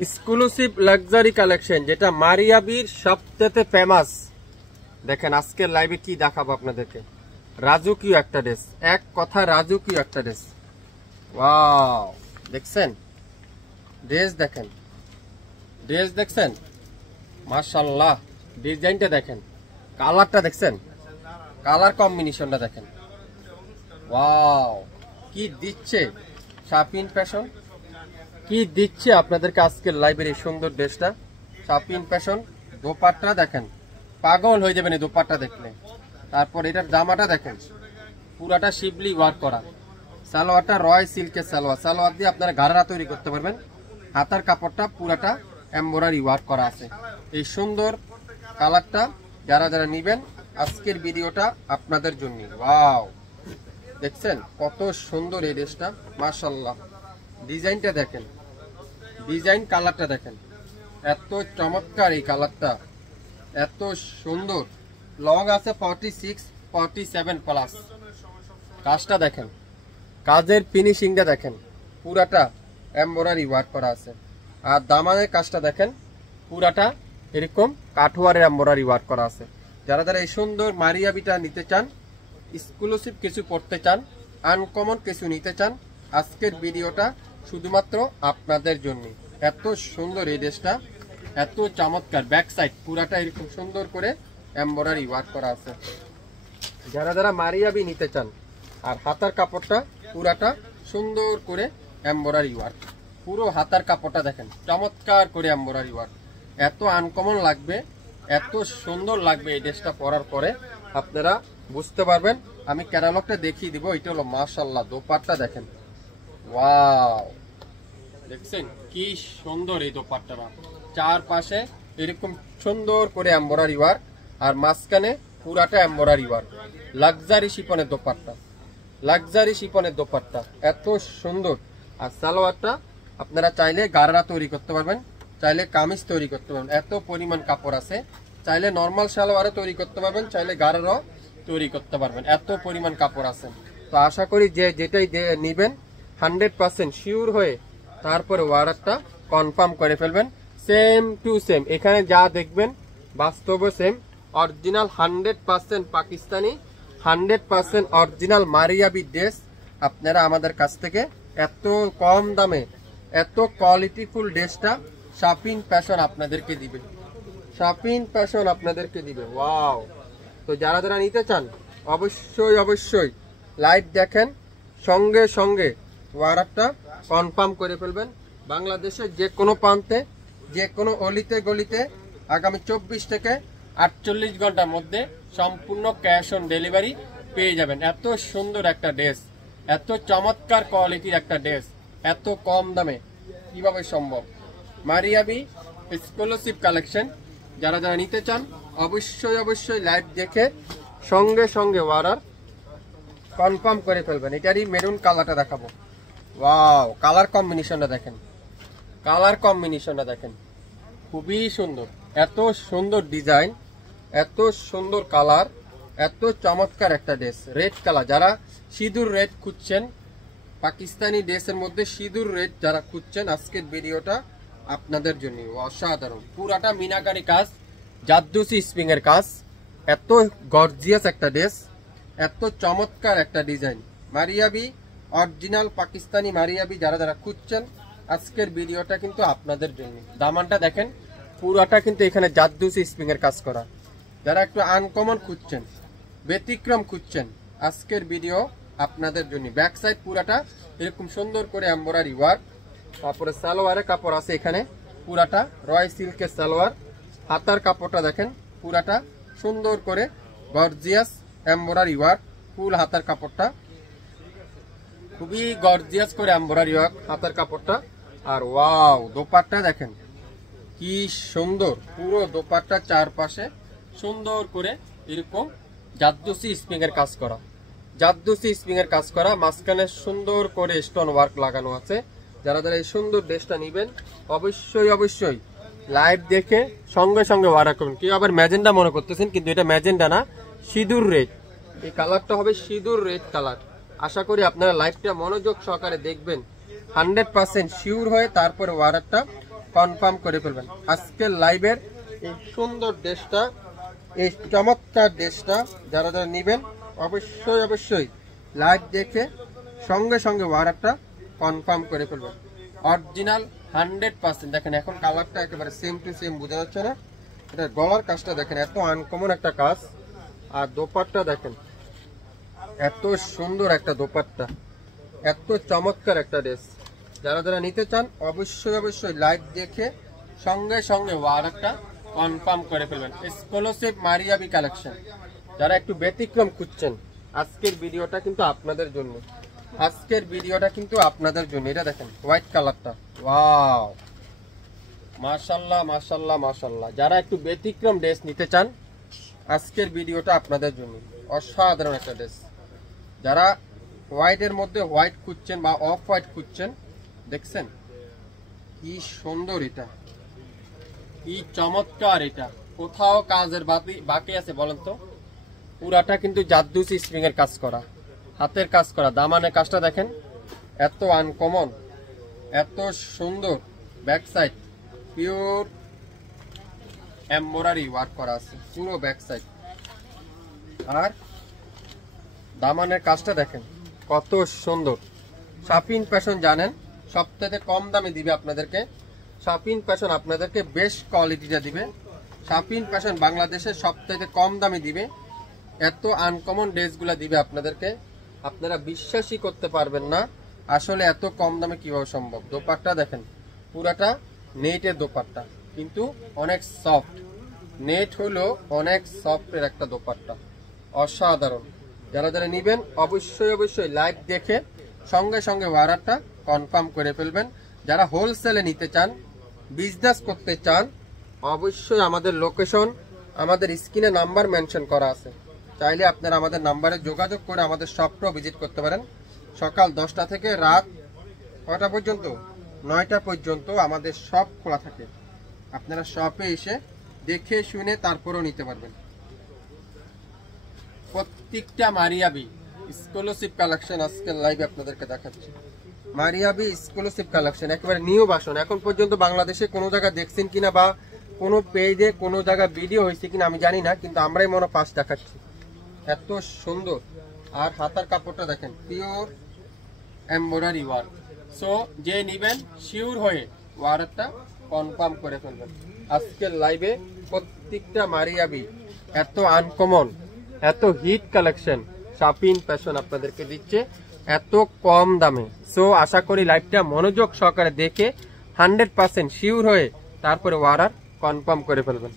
Exclusive luxury collection, যেটা মারিয়াবির সবচেয়ে famous. দেখেন আজকের লাইভে কি দেখাবো আপনাদেরকে। রাজকীয় একটা ড্রেস, এক কথা রাজকীয় একটা ড্রেস। ওয়াও, দেখছেন ড্রেস, দেখেন ড্রেস দেখছেন, মাশাআল্লাহ। ডিজাইনটা দেখেন, কালারটা দেখছেন, কালার কম্বিনেশনটা দেখেন। ওয়াও, কি দিচ্ছে শাপিন ফ্যাশন, কি দিচ্ছে আপনাদেরকে আজকের লাইভের এই সুন্দর ড্রেসটা। শাপিন ফ্যাশন। দোপাট্টা দেখেন, পাগল হয়ে যাবেন এই দোপাট্টা দেখলে। তারপর এটার জামাটা দেখেন, পুরাটা শিবলি ওয়ার্ক করা। সালোয়ারটা রয় সিল্কের সালোয়ার, সালোয়ার দিয়ে আপনারা গাড়ারা তৈরি করতে পারবেন। হাতার কাপড়টা পুরাটা এমব্রয়ডারি ওয়ার্ক করা আছে। এই সুন্দর কালারটা যারা যারা নিবেন, আজকের ভিডিওটা আপনাদের জন্য। ওয়াও, দেখছেন কত সুন্দর এই ড্রেসটা, মাশাআল্লাহ। ডিজাইনটা দেখেন, ডিজাইন কালারটা দেখেন, এত চমৎকার এই কালারটা, এত সুন্দর। লং আছে 46, 47 প্লাস। কাজটা দেখেন, কাজের ফিনিশিংটা দেখেন, পুরাটা এমব্রয়ডারি ওয়ার্ক করা আছে। আর দামানের কাজটা দেখেন, পুরাটা এরকম কাঠওয়ারের এমব্রয়ডারি ওয়ার্ক করা আছে। যারা যারা এই সুন্দর মারিয়াবিটা নিতে চান, এক্সক্লুসিভ কিছু পড়তে চান, আনকমন কিছু নিতে চান, আজকের ভিডিওটা শুধুমাত্র আপনাদের জন্য। এত সুন্দর এই ড্রেসটা, এত চমৎকার। ব্যাক সাইড পুরাটা এরকম সুন্দর করে এমব্রয়ডারি ওয়ার্ক করা আছে। যারা যারা মারিয়াবি নিতে চান, আর হাতার কাপড়টা পুরাটা সুন্দর করে এমব্রয়ডারি ওয়ার্ক। পুরো হাতার কাপড়টা দেখেন, চমৎকার করে এমব্রয়ডারি ওয়ার্ক। এত আনকমন লাগবে, এত সুন্দর লাগবে এই ড্রেসটা পরার পরে, আপনারা বুঝতে পারবেন। আমি ক্যাটালগটা দেখিয়ে দিব। এটা হলো মাশাআল্লাহ, দোপাট্টা দেখেন। ওয়াও, দেখছেন কি সুন্দর এই দোপাট্টাটা। চারপাশে এরকম সুন্দর করে এমব্রয়ডারি ওয়ার্ক, আর মাঝখানে পুরাটা এমব্রয়ডারি ওয়ার্ক। লাক্সারি শিপনের দোপাট্টা, লাক্সারি শিপনের দোপাট্টা, এত সুন্দর। আর সালোয়ারটা আপনারা চাইলে গাড়া তৈরি করতে পারবেন, চাইলে কামিজ তৈরি করতে পারবেন। এত পরিমাণ কাপড় আছে, চাইলে নর্মাল সালোয়ারে তৈরি করতে পারবেন, চাইলে গাড়ারও তৈরি করতে পারবেন। এত পরিমাণ কাপড় আছে। তো আশা করি যে যেটাই নিবেন 100% শিওর হয়ে তারপরে অর্ডারটা কনফার্ম করে ফেলবেন। সেম টু সেম, এখানে যা দেখবেন বাস্তবে same. Original 100% Pakistani, 100% original Maria B dress আপনারা আমাদের কাছ থেকে এত কম দামে, এত কোয়ালিটিফুল ড্রেসটা শাপিন ফ্যাশন আপনাদেরকে দিবে। শাপিন ফ্যাশন আপনাদেরকে দিবে। ওয়াও। তো যারা যারা নিতে চান, অবশ্যই অবশ্যই লাইভ দেখেন, সঙ্গে সঙ্গে অর্ডারটা কনফার্ম করে ফেলবেন। বাংলাদেশের যে কোনো প্রান্তে, যে কোনো অলিতে গলিতে আগামী 24 থেকে 48 ঘন্টার মধ্যে সম্পূর্ণ ক্যাশ অন ডেলিভারি পেয়ে যাবেন। এত সুন্দর একটা ড্রেস, এত চমৎকার কোয়ালিটির একটা ড্রেস, এত কম দামে কিভাবে সম্ভব? Maria B exclusive collection. যারা যারা নিতে চান, অবশ্যই অবশ্যই লাইভ দেখে সঙ্গে সঙ্গে অর্ডার কনফার্ম করে ফেলবেন। এটারই মেরুন কালারটা দেখাবো। ওয়াও, কালার কম্বিনেশনটা দেখেন, কালার কম্বিনেশনটা দেখেন, খুবই সুন্দর। এত সুন্দর ডিজাইন, এত সুন্দর কালার, এত চমৎকার একটা ড্রেস। রেড কালার, যারা সিঁদুর রেড খুঁজছেন, পাকিস্তানি ড্রেসের মধ্যে সিঁদুর রেড যারা খুঁজছেন, আজকের ভিডিওটা আপনাদের জন্য। অসাধারণ, পুরাটা মিনাকারি কাজ, জাদ্দুসি স্প্রিং এর কাজ। এত গর্জিয়াস একটা ড্রেস, এত চমৎকার একটা design. Maria B original Pakistani Maria B যারা যারা খুঁজছেন, আজকের ভিডিওটা কিন্তু আপনাদের জন্য। দামানটা দেখেন, পুরাটা কিন্তু এখানে জাদ্দুসি স্প্রিং এর কাজ করা। যারা একটু আনকমন খুঁজছেন, ব্যতিক্রম খুঁজছেন, আজকের ভিডিও আপনাদের জন্য। ব্যাক সাইড পুরাটা এরকম সুন্দর করে এমব্রয়ডারি ওয়ার্ক। তারপরে সালোয়ারের কাপড় আছে এখানে, পুরাটা রয় সিল্কের সালোয়ার। হাতার কাপড়টা দেখেন, পুরাটা সুন্দর করে গর্জিয়াস এমব্রয়ডারি ওয়ার্ক। ফুল হাতার কাপড়টা খুবই গর্জিয়াস করে এমব্রয়ডারি ওয়ার্ক হাতার কাপড়টা। আর ওয়াও, দোপাট্টা দেখেন কি সুন্দর। পুরো দোপাট্টা চারপাশে সুন্দর করে এরকম জাদ্দুসি স্প্রিং এর কাজ করা, জাদ্দুসি স্প্রিং এর কাজ করা। মাঝখানে সুন্দর করে স্টোন ওয়ার্ক লাগানো আছে। যারা যারা এই সুন্দর ড্রেসটা নিবেন, অবশ্যই অবশ্যই লাইভ দেখে সঙ্গে সঙ্গে অর্ডার করুন। কেউ আবার ম্যাজেন্ডা মনে করতেছেন, কিন্তু এটা ম্যাজেন্ডা না, সিঁদুর রেড। এই কালারটা হবে সিঁদুর রেড কালার। আশা করি আপনারা লাইভটা মনোযোগ সহকারে দেখবেন, 100% শিওর হয়ে তারপরে অর্ডারটা কনফার্ম করে ফেলবেন। আজকের লাইভের এই সুন্দর ড্রেসটা, এই চমৎকার ড্রেসটা যারা যারা নেবেন অবশ্যই লাইভ দেখে সঙ্গে সঙ্গে অর্ডারটা কনফার্ম করে ফেলবেন। অরিজিনাল 100%। দেখেন এখন কালারটা একেবারে সেম টু সেম বোঝা যাচ্ছে না? এটা গলার কাজটা দেখেন, এত আনকমন একটা কাজ। আর দোপাট্টা দেখেন, এত সুন্দর একটা দোপাট্টা, এত চমৎকার একটা ড্রেস। যারা যারা নিতে চান অবশ্যই লাইভ দেখে সঙ্গে সঙ্গে অর্ডারটা কনফার্ম করে ফেলবেন। Exclusive Maria B collection. যারা একটু ব্যতিক্রম খুঁজছেন, আজকের ভিডিওটা কিন্তু আপনাদের জন্য। আজকের ভিডিওটা কিন্তু আপনাদের জন্য। এটা দেখেন হোয়াইট কালারটা, ওয়াও, মাশাআল্লাহ মাশাআল্লাহ মাশাআল্লাহ। যারা একটু ব্যতিক্রম ড্রেস নিতে চান, আজকের ভিডিওটা আপনাদের জন্য। অসাধারণ একটা ড্রেস। যারা হোয়াইটের মধ্যে হোয়াইট খুঁজছেন বা অফ হোয়াইট খুঁজছেন, দেখছেন কি সুন্দর, এটা কি চমৎকার। এটা কোথাও কাজের বাকি আছে বলেন তো? পুরাটা কিন্তু জাদুসি স্প্রিং এর কাজ করা, হাতের কাজ করা। দামানের কাজটা দেখেন, এত আনকমন, এত সুন্দর। Back side pure embroidery work করা আছে পুরো ব্যাক সাইড। আর দামানের কাজটা দেখেন কত সুন্দর। শাপিন ফ্যাশন জানেন সবথেকে কম দামে দিবে আপনাদেরকে। শাপিন ফ্যাশন আপনাদেরকে বেস্ট কোয়ালিটিটা দিবে। শাপিন ফ্যাশন বাংলাদেশের সবথেকে কম দামে দিবে। এত আনকমন ড্রেসগুলো দিবে আপনাদেরকে, আপনারা বিশ্বাসই করতে পারবেন না আসলে এত কম দামে কিভাবে সম্ভব। দোপাট্টা দেখেন, পুরাটা নেটের দোপাট্টা, কিন্তু অনেক সফট। নেট হলো অনেক সফটের একটা দোপাট্টা, অসাধারণ। যারা যারা নেবেন অবশ্যই লাইভ দেখে সঙ্গে সঙ্গে অর্ডারটা কনফার্ম করে ফেলবেন। যারা হোলসেলে নিতে চান, বিজনেস করতে চান, অবশ্যই আমাদের লোকেশন আমাদের স্ক্রিনে নাম্বার মেনশন করা আছে। চাইলে আপনারা আমাদের নাম্বারে যোগাযোগ করে আমাদের শপটাও ভিজিট করতে পারেন। সকাল 10টা থেকে রাত কটা পর্যন্ত? 9টা পর্যন্ত আমাদের শপ খোলা থাকে। আপনারা শপে এসে দেখে শুনে তারপরও নিতে পারবেন। প্রত্যেকটা মারিয়াবি এক্সক্লুসিভ কালেকশন আজকের লাইভে আপনাদেরকে দেখাচ্ছি। মারিয়াবি এক্সক্লুসিভ কালেকশন, একেবারে নিউ ভার্সন। এখন পর্যন্ত বাংলাদেশে কোনো জায়গায় দেখছেন কিনা বা কোনো পেজে কোনো জায়গায় ভিডিও হয়েছে কিনা আমি জানি না, কিন্তু আমরাই মনে পাস দেখাচ্ছি। এত সুন্দর। আর হাতার কাপড়টা দেখেন, পিওর এমব্রয়ডারি ওয়ার্ক। সো যে নিবেন শিওর হয়ে অর্ডারটা কনফার্ম করে ফেলবেন। আজকের লাইভে প্রত্যেকটা মারিয়াবি এত আনকমন, এত হিট কালেকশন শাপিন ফ্যাশন আপনাদেরকে দিচ্ছে এত কম দামে। সো আশা করি লাইভটা মনোযোগ সহকারে দেখে 100% শিওর হয়ে তারপরে অর্ডার কনফার্ম করে ফেলবেন।